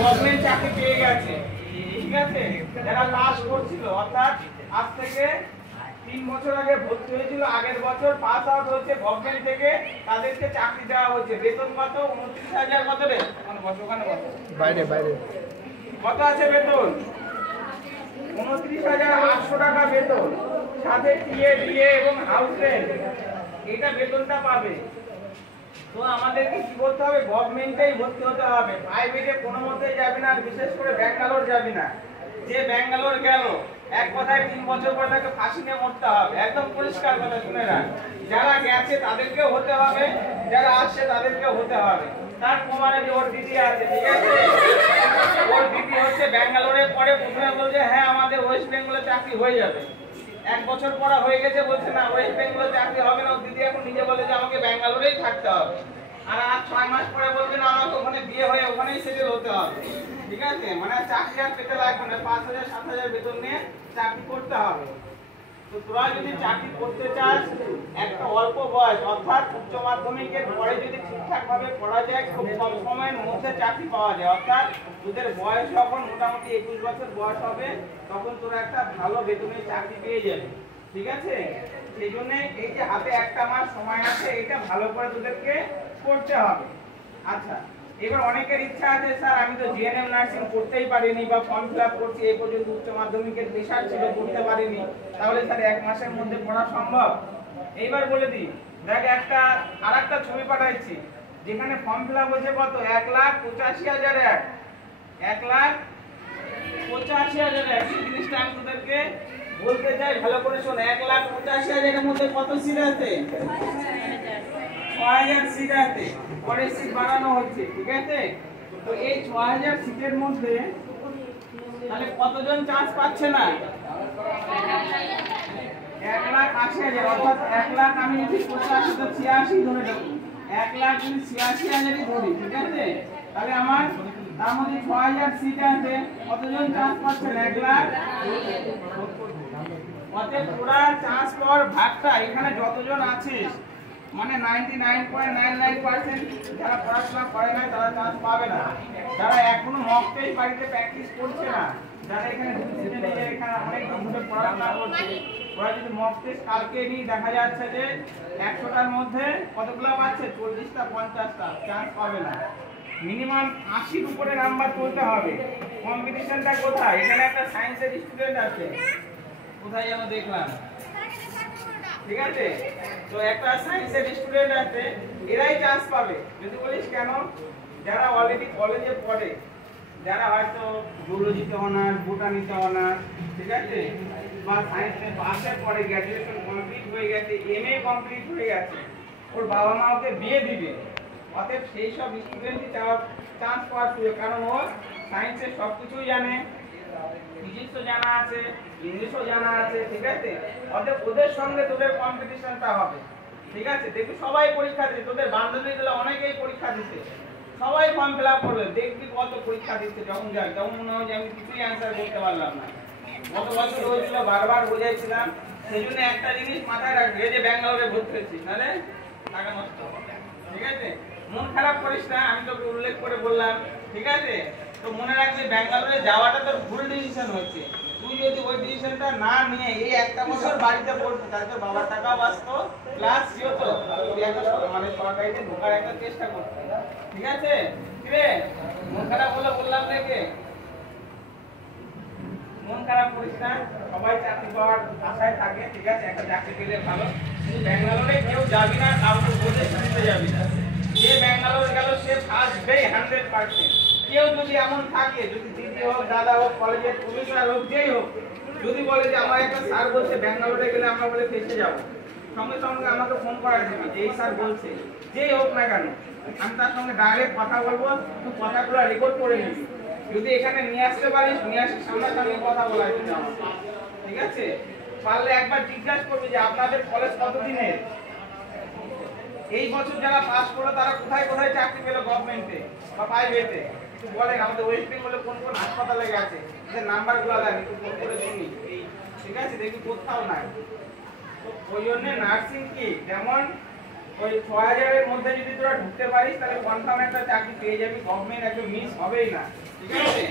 Government চাকরি পেয়ে গেছে, ঠিক আছে, যারা পাস করছিল অর্থাৎ আজ থেকে 3 বছর আগে ভর্তি হয়েছিল, আগের বছর পাস আউট হয়েছে গভর্নমেন্ট থেকে, তাদেরকে চাকরি দেওয়া হয়েছে। বেতন কত? 29,000। কত রে? ওখানে বাইরে বাইরে কত আছে বেতন? 29,800 টাকা বেতন, সাথে টিএ ডিএ এবং হাউস রেন্ট, এটা বেতনটা পাবে। তো আমাদেরকে কি করতে হবে? গভর্নমেন্টেই ভর্তি হতে হবে, প্রাইভেটে কোনো মতেই যাবে না, বিশেষ করে ব্যাঙ্গালোর যাবে না। যে ব্যাঙ্গালোর গেল এক কথায় 3 বছর পর তাকে ফাঁসি নিয়ে মরতে হবে, একদম পরিষ্কার কথা শুনে রাখ। যারা গেছে তাদেরকেও হতে হবে, যারা আসছে তাদেরকেও হতে হবে। তার প্রমাণে যে ওর দিদি আছে, ঠিক আছে, ওর দিদি হচ্ছে ব্যাঙ্গালোরে পরে, প্রথমে বলছে হ্যাঁ আমাদের ওয়েস্ট বেঙ্গলে চাকরি হয়ে যাবে, 1 বছর পড়া হয়ে গেছে, বলছে না ওয়েস্ট বেঙ্গলে চাকরি হবে না। দিদি এখন নিজে বলে যে আমাকে ব্যাঙ্গালোরেই থাকতে হবে, আর 6 মাস পরে বলবে না আমাকে ওখানে বিয়ে হয়ে ওখানেই সেটেল হতে হবে, ঠিক আছে। মানে চাকরি আর পেতে লাগবে না, 5,000 7,000 বেতন নিয়ে চাকরি করতে হবে। তো তোরা যদি চাকরি করতে চাস, একটা অল্প বয়স অর্থাৎ উচ্চ মাধ্যমিকের পরে যদি ঠিকঠাক ভাবে পড়া যায়, খুব কম সময়ের মধ্যে চাকরি পাওয়া যায়। অর্থাৎ তোদের বয়স যখন মোটামুটি 21 বছর বয়স হবে, তখন তোরা একটা ভালো বেতনের চাকরি পেয়ে যাবে, ঠিক আছে। সেই জন্য এই যে হাতে 1 মাস সময় আছে, এটা ভালো করে তোদেরকে করতে হবে। আচ্ছা, এবার অনেকের ইচ্ছা আছে স্যার আমি তো জিএনএম নার্সিং করতেই পারিনি, বা ফর্ম ফিল আপ করছি, এই পর্যন্ত উচ্চ মাধ্যমিকের প্রেশার ছিল, করতে পারিনি, তাহলে স্যার 1 মাসের মধ্যে পড়া সম্ভব? এইবার বলে দিই, দেখ আরেকটা ছবি পাঠাচ্ছি, যেখানে ফর্ম ফিল আপ হয়েছে কত? 1,85,001, 1,85,001। এই জিনিসটা আমি তোদেরকে বলতে চাই, ভালো করে শোন। 1,85,000 এর মধ্যে কত সিট আছে? 6,000 সিট আছে, পরে সিট বাড়ানো হচ্ছে, ঠিক আছে। তো এই 6,000 সিটের মধ্যে তাহলে কতজন চান্স পাচ্ছে না? 1,80,000, অর্থাৎ 1,00,000 আমি যদি 85 তো 86 ধরে দেবো, 1,00,000 যদি 86,000ই ধরি, ঠিক আছে, তাহলে আমার তার মধ্যে 6,000 সিট আছে, কতজন চান্স পাচ্ছেন? 1,00,000। অতএব পুরা চান্স পাওয়ার ভাগটা এখানে যতজন আছিস, মানে 99.99% যারা পড়াশোনা করে না তারা চান্স পাবে না, যারা এখনো মক টেস্ট বাড়িতে প্র্যাকটিস করছে না, যারা এখানে এখানে অনেক দিন ধরে পড়াশোনা করছে, ওরা যদি মক টেস্ট কালকে নিয়ে দেখা যাচ্ছে যে 100টার মধ্যে কতগুলো পাচ্ছে? 40টা 50টা, চান্স পাবে না। মিনিমাম 80-র উপরে নাম্বার তুলতে হবে। কম্পিটিশনটা কোথায়? এখানে একটা সায়েন্সের স্টুডেন্ট আছে, কোথায় যেন দেখলাম, ঠিক আছে, তো একটা সায়েন্সের স্টুডেন্ট আছে, এরাই চান্স পাবে। যদি বলিস কেন? যারা অলরেডি কলেজে পড়ে, যারা হয়তো জুলজিতে অনার্স, বোটানিতে অনার্স, ঠিক আছে, বা সায়েন্সে পাশে পড়ে, গ্র্যাজুয়েশন কমপ্লিট হয়ে গেছে, এমএ কমপ্লিট হয়ে গেছে, ওর বাবা মা ওকে বিয়ে দিবে, অতএব সেই সব স্টুডেন্টই চান্স পাওয়ার সুযোগ, কারণ ও সায়েন্সের সব কিছুই জানে, ফিজিক্সও জানা আছে, ইংলিশও জানা আছে, ঠিক আছে। অতএব ওদের সঙ্গে তোদের কম্পিটিশনটা হবে, ঠিক আছে। দেখবি সবাই পরীক্ষা দিচ্ছে, তোদের বান্ধবীগুলো অনেকেই পরীক্ষা দিচ্ছে, সবাই ফর্ম ফিল আপ করবে, দেখবি কত পরীক্ষা দিচ্ছে, যখন যাই তখন মনে হয় যে আমি কিছুই অ্যান্সার করতে পারলাম না। গত বছর হয়েছিল, বারবার বোঝাইছিলাম। সেই জন্য একটা জিনিস মাথায় রাখবে, যে ব্যাঙ্গালোরে ভর্তি হয়েছিস, নাহলে টাকা নষ্ট, ঠিক আছে। মন খারাপ করিস না, আমি তোকে উল্লেখ করে বললাম, ঠিক আছে। তো মনে রাখবি ব্যাঙ্গালোরে যাওয়াটা তোর ভুল ডিসিশন হচ্ছে। তুই যদি ওই ডিসিশনটা না নিয়ে এই 1 বছর বাড়িতে পড়তো, তাহলে তোর বাবার টাকা বাঁচতো, প্লাস কি হতো, তুই একটা মানে সরকারিতে ঢোকার একটা চেষ্টা করতো, ঠিক আছে। কিরে মন খারাপ হলো বললাম দেখে, মন খারাপ করিস না, সবাই চাকরি পাওয়ার আশায় থাকে, ঠিক আছে। একটা চাকরি পেলে ভালো, কিন্তু ব্যাঙ্গালোরে কেউ যাবি না, কাউকে বলে শুনতে যাবি না। যে ব্যাঙ্গালোর গেল সে আসবেই 100%। কেউ যদি এমন থাকে, যদি দিদি হোক, দাদা হোক, কলেজের প্রফেসর হোক, যেই হোক, যদি বলে যে আমার একটা স্যার বলছে ব্যাঙ্গালোরে গেলে আমরা বলে ফেসে যাব, সঙ্গে সঙ্গে আমাকে ফোন করা দিবি যে এই স্যার বলছে, যেই হোক না কেন, আমি তার সঙ্গে ডাইরেক্ট কথা বলবো, তুই কথাগুলো রেকর্ড করে নিবি। যদি এখানে নিয়ে আসতে পারিস, নিয়ে আসে সামনাসামনি কথা বলার জন্য, ঠিক আছে। পারলে একবার জিজ্ঞাসা করবি যে আপনাদের কলেজ কতদিনের, এই বছর যারা পাস করলো তারা কোথায় কোথায় চাকরি পেলো, গভর্নমেন্টে বা প্রাইভেটে, একটু বলেন। আমাদের ওয়েস্ট বেঙ্গলে কোন কোন হাসপাতালে গেছে, যে নাম্বারগুলো দেন, একটু ফোন করে শুনি, ঠিক আছে, দেখি কোথাও নাই। তো ওই জন্য নার্সিং কি, যেমন ওই ৬০০০ এর মধ্যে যদি তোরা ঢুকতে পারিস তাহলে কনফার্ম একটা চাকরি পেয়ে যাবি, গভর্নমেন্ট একদম মিস হবেই না, ঠিক আছে।